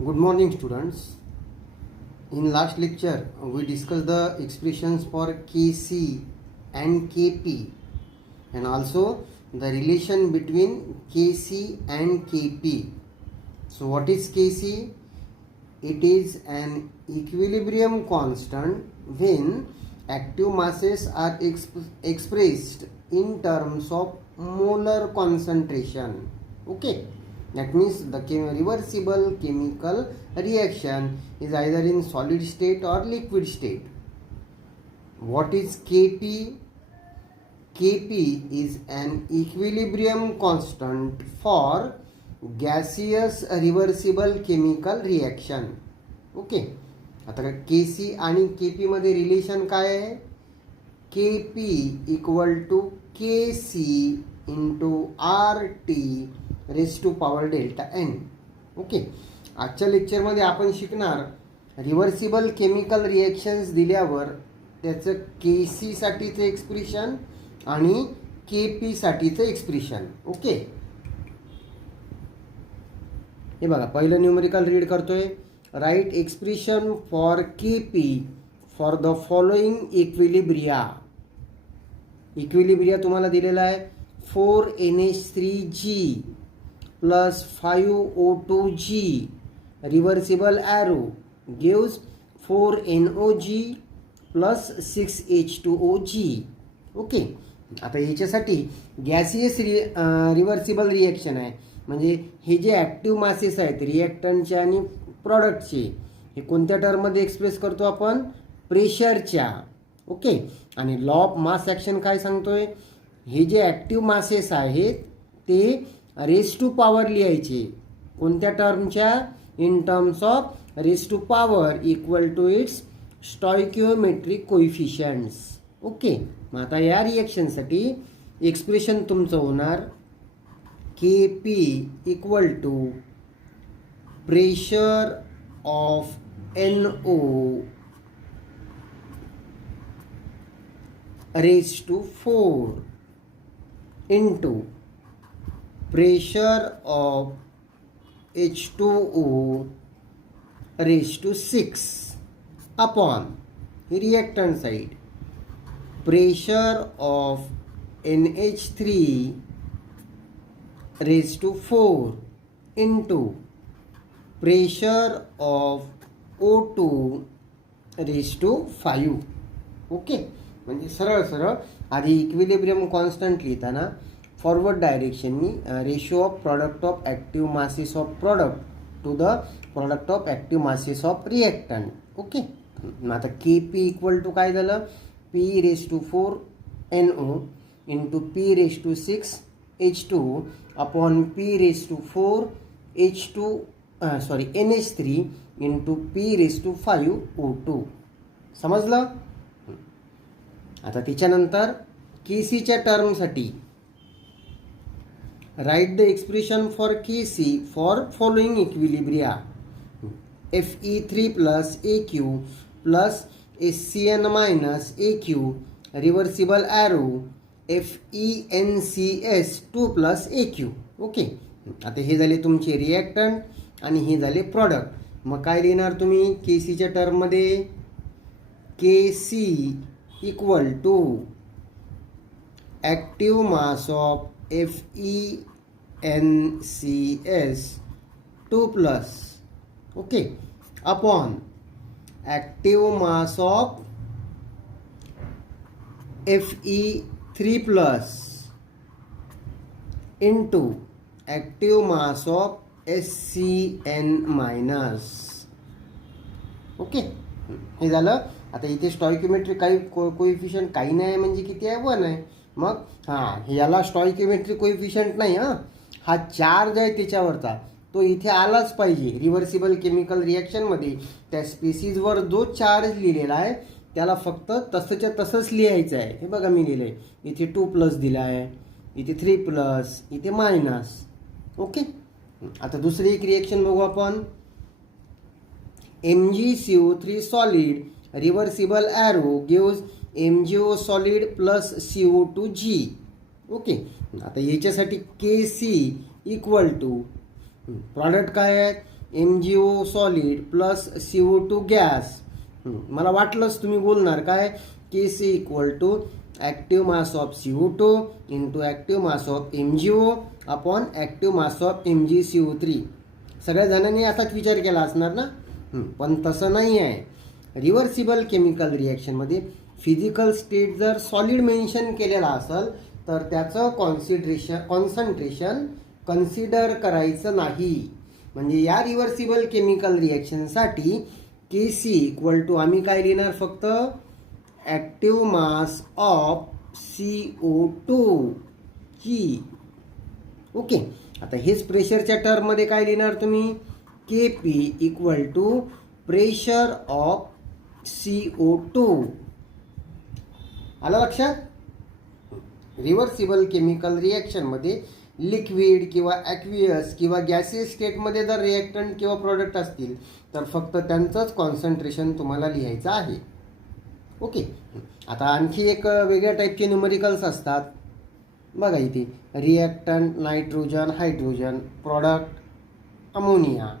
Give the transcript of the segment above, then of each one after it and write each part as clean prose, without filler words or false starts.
Good morning, students. In last lecture, we discussed the expressions for Kc and Kp and also the relation between Kc and Kp. So, what is Kc? It is an equilibrium constant when active masses are expressed in terms of molar concentration. Okay. That means the reversible chemical reaction is either in solid state or liquid state. What is Kp? Kp is an equilibrium constant for gaseous reversible chemical reaction. Okay. आता Kc आणि Kp मध्ये relation काय आहे? Kp equal to Kc into RT raise to power delta n. Okay. आजच्या लेक्चरमध्ये आपण शिकणार reversible chemical reactions दिल्यावर त्याचं Kc साठीचं एक्सप्रेशन आणि Kp साठीचं एक्सप्रेशन. ओके. हे बघा, पहिलं न्यूमेरिकल रीड करतोय. Write expression for Kp for the following equilibria. Equilibria तुम्हाला दिलेला आहे 4NH3G plus 5O2G reversible arrow gives 4NOG plus 6H2OG. Okay. आता याच्यासाठी गॅसियस रिव्हर्सिबल रिॲक्शन आहे, म्हणजे हे जे ॲक्टिव्ह मासेस आहेत रिॲक्टंटचे आणि प्रॉडक्टचे, हे कोणत्या टर्ममध्ये एक्सप्रेस करतो आपण? प्रेशरच्या. ओके. आणि लॉ ऑफ मास ॲक्शन काय सांगतोय? हे जे ॲक्टिव्ह मासेस आहेत ते रेस टू पॉवर लिहायचे कोणत्या टर्मच्या? In terms of raise to power equal to its stoichiometric coefficients. Okay. मग आता या रिॲक्शनसाठी एक्सप्रेशन तुमचं होणार Kp equal to pressure of NO raise to 4 into pressure of H2O raised to 6 upon reactant side pressure of NH3 raised to 4 into pressure of O2 raised to 5. Okay. म्हणजे सरळ सरळ आधी इक्विलिब्रियम कॉन्स्टंट लिहिताना forward डायरेक्शननी ratio of product of active masses of product to the product of active masses of reactant. Okay. आता Kp equal to काय झालं? P raise to 4 NO into P raise to 6 H2 upon P raise to 4 H2 NH3 into P raise to 5 O2. समजलं? आता त्याच्यानंतर Kcच्या टर्मसाठी write the expression for Kc for following equilibria: Fe3 plus Aq plus SCN minus Aq reversible arrow FeNCS2 plus Aq. Okay. आता हे झाले तुमचे reactant आणि हे झाले प्रॉडक्ट. मग काय लिहिणार तुम्ही Kcच्या टर्ममध्ये? Kc equal to active mass of FeNCS 2 plus, okay, upon active mass of Fe3 plus into active mass of SCN minus. Okay. हे झालं. आता इथे स्टॉइकियोमेट्रिक काही कोइफिशियंट काही नाही म्हणजे किती आहे? 1 आहे. मग याला स्टॉइकियोमेट्रिक कोइफिशियंट नाही. हा चार्ज आहे त्याच्यावरचा, तो इथे आलाच पाहिजे. रिव्हर्सिबल केमिकल रिॲक्शनमध्ये त्या स्पेसिसवर जो चार्ज लिहिलेला आहे त्याला फक्त तसंच्या तसंच लिहायचं आहे. हे बघा मी लिहिलं आहे, इथे 2 प्लस दिला आहे, इथे 3 प्लस, इथे मायनस. ओके. आता दुसरी एक रिॲक्शन बघू आपण. MgCO3 solid reversible arrow gives MgO solid plus CO2G. Okay. आता याच्यासाठी Kc इक्वल टू प्रॉडक्ट काय आहे? MgO solid plus CO2 gas. मला वाटलंच तुम्ही बोलणार काय, Kc equal to active mass of CO2 into active mass of MgO upon active mass of MgCO3. सगळ्या जणांनी असाच विचार केला असणार ना. पण तसं नाही आहे. रिव्हर्सिबल केमिकल रिॲक्शनमध्ये फिजिकल स्टेट जर सॉलिड मेन्शन केलेला असेल तर त्याचं कॉन्सन्ट्रेशन कन्सिडर करायचं नाही. म्हणजे या रिव्हर्सिबल केमिकल रिॲक्शनसाठी Kc इक्वल टू आम्ही काय लिहिणार, फक्त ॲक्टिव्ह मास ऑफ CO2 ची. ओके. आता हेच प्रेशरच्या टर्ममध्ये काय लिहिणार तुम्ही, Kp equal to pressure of CO2. आलं लक्षात. रिव्हर्सिबल केमिकल रिॲक्शनमध्ये लिक्विड किंवा ॲक्वियस किंवा गॅसियस स्टेटमध्ये जर रिॲक्टंट किंवा प्रॉडक्ट असतील तर फक्त त्यांचंच कॉन्सन्ट्रेशन तुम्हाला लिहायचं आहे. ओके. आता आणखी एक वेगळ्या टाईपचे न्यूमरिकल्स असतात बघा इथे. Reactant nitrogen hydrogen, product ammonia.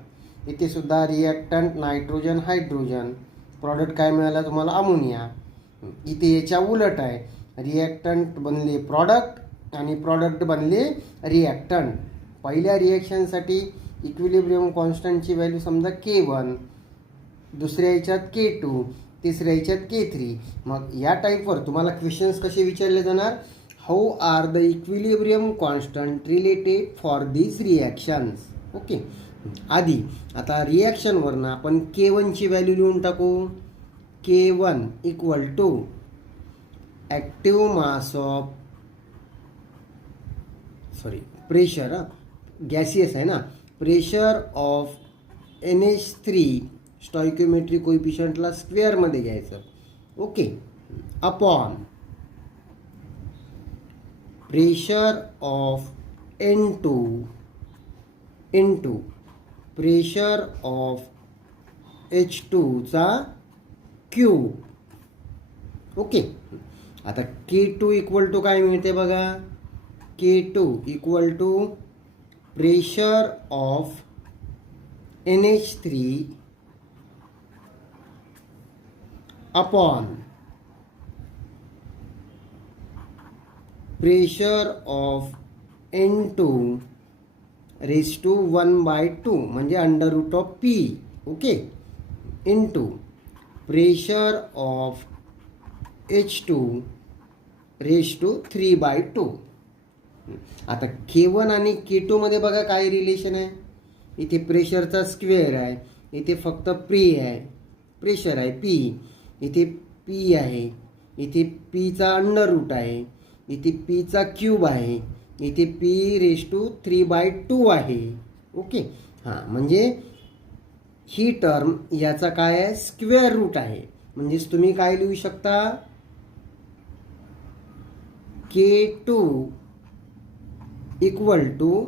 इथे सुद्धा रिॲक्टंट नायट्रोजन हायड्रोजन, प्रॉडक्ट काय मिळाला तुम्हाला, अमोनिया. इथे याच्या उलट आहे, रिॲक्टंट बनले प्रॉडक्ट आणि प्रॉडक्ट बनले रिॲक्टंट. पहिल्या रिॲक्शनसाठी इक्विलिब्रियम कॉन्स्टंटची व्हॅल्यू समजा K1, दुसऱ्या याच्यात K2, तिसऱ्या याच्यात K3. मग या टाईपवर तुम्हाला क्वेश्चन्स कसे विचारले जाणार, how are the equilibrium constant related for these reactions. Okay. आधी आता रिॲक्शनवरनं आपण K1 ची व्हॅल्यू लिहून टाकू. K1 equal to active mass of pressure, gaseous आहे ना, प्रेशर ऑफ NH3 स्टॉइक्योमेट्री कोइफिशियंटला स्क्वेअरमध्ये घ्यायचं. Okay. Upon pressure of N2 into pressure of H2 चा क्यूब. ओके. आता K2 इक्वल टू काय मिळते बघा, K2 equal to pressure of NH3 upon pressure of N2 raise to 1/2 म्हणजे under root of P. Okay. Into pressure of H2 raise to 3/2. आता K1 आणि K2 मध्ये बघा काय रिलेशन आहे. इथे प्रेशरचा स्क्वेअर आहे, इथे फक्त प्रेशर आहे P, इथे P आहे, इथे P चा अंडर रूट आहे, इथे P चा क्यूब आहे, इथे P रेज टू 3/2 आहे. ओके. हां, म्हणजे ही टर्म याचा काय आहे, स्क्वेअर रूट आहे. म्हणजेच तुम्ही काय लिहू शकता, K2 equal to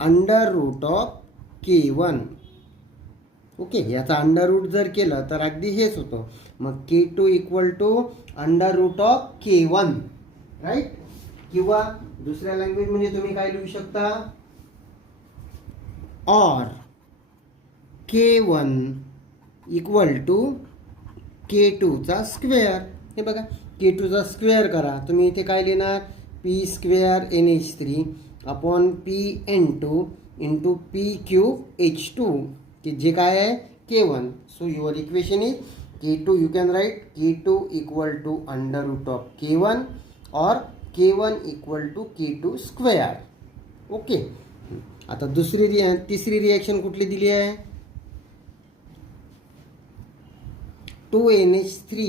under root of K1. Okay. याचा अंडर रूट जर केलं तर अगदी हेच होतं. मग K2 equal to under root of K1, right. किंवा दुसऱ्या लँग्वेज म्हणजे तुम्ही काय लिहू शकता, और K1 इक्वल टू K2 चा स्क्वेअर. हे बघा, K2 चा स्क्वेअर करा, तुम्ही इथे काय लिहिणार, P square NH3 upon PN2 into P cube H2, की जे काय आहे K1. So your equation is K2, you can write K2 equal to under root of K1 और K1 equal to K2 square. Okay. आता तिसरी reaction कुठली दिली आहे, 2NH3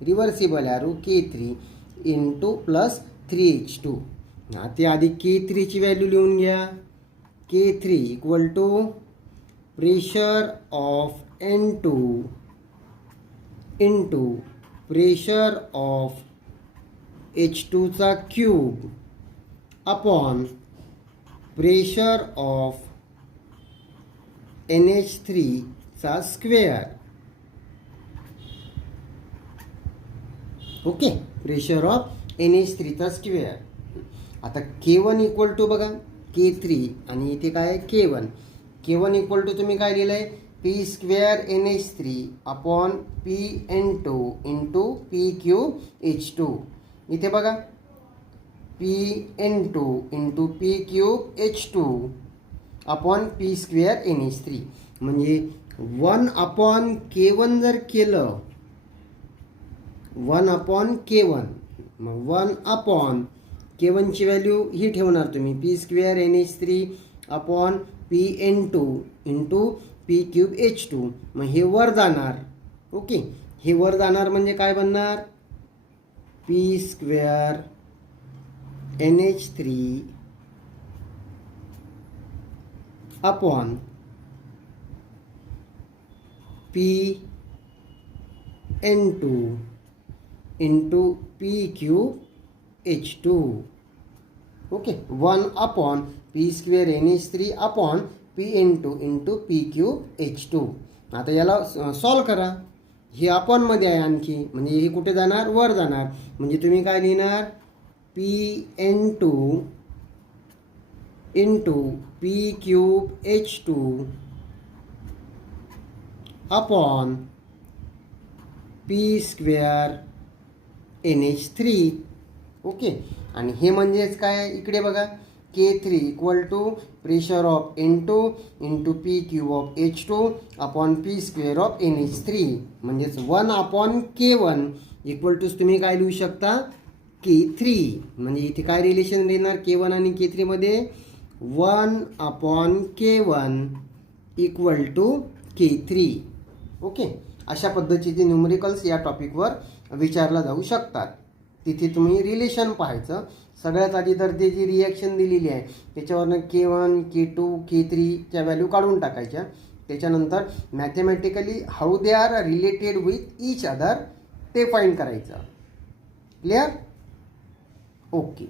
reversible arrow K3 into plus 3H2. ते आधी K3 ची value लिहून घ्या. K3 equal to pressure of N2 into pressure of H2 चा cube upon pressure of NH3 चा square. Okay. Pressure of NH3 चा स्क्वेअर. आता K1 इक्वल टू बघा K3 आणि इथे काय आहे K1. K1 इक्वल टू तुम्ही काय लिहिलं आहे P square NH3 upon PN2 into P3H2. इथे बघा PN2 into P3H2 upon P square NH3 म्हणजे 1 अपॉन K1 जर केलं 1 अपॉन K1 मग 1 अपॉन K1 ची व्हॅल्यू ही ठेवणार तुम्ही P square NH3 upon PN2 into P3H2. मग हे वर जाणार. ओके, हे वर जाणार म्हणजे काय बनणार P square NH3 upon PN2 into P3H2. Okay, 1 upon P square NH3 upon PN2 into P3H2. आता याला सॉल्व करा. हे अपॉनमध्ये आहे आणखी म्हणजे हे कुठे जाणार वर जाणार म्हणजे तुम्ही काय लिहिणार PN2 into P3H2 upon P square NH3. Okay, आणि हे म्हणजेच काय इकडे बघा K3 equal to pressure of N2 into P3 of H2 upon P square of NH3 म्हणजेच 1 अपॉन K1 इक्वल टू तुम्ही काय लिहू शकता K3. म्हणजे इथे काय रिलेशन देणार K1 आणि K3 मध्ये 1 upon K1 equal to K3. Okay, अशा पद्धतीचे न्यूमरिकल्स या टॉपिकवर विचारला जाऊ शकतात. तिथे तुम्ही रिलेशन पाहायचं. सगळ्यात आधी तर ते जी रिॲक्शन दिलेली आहे त्याच्यावरनं K1 K2 K3 च्या व्हॅल्यू काढून टाकायच्या. त्याच्यानंतर mathematically how they are related with each other ते फाइंड करायचं. क्लिअर? ओके.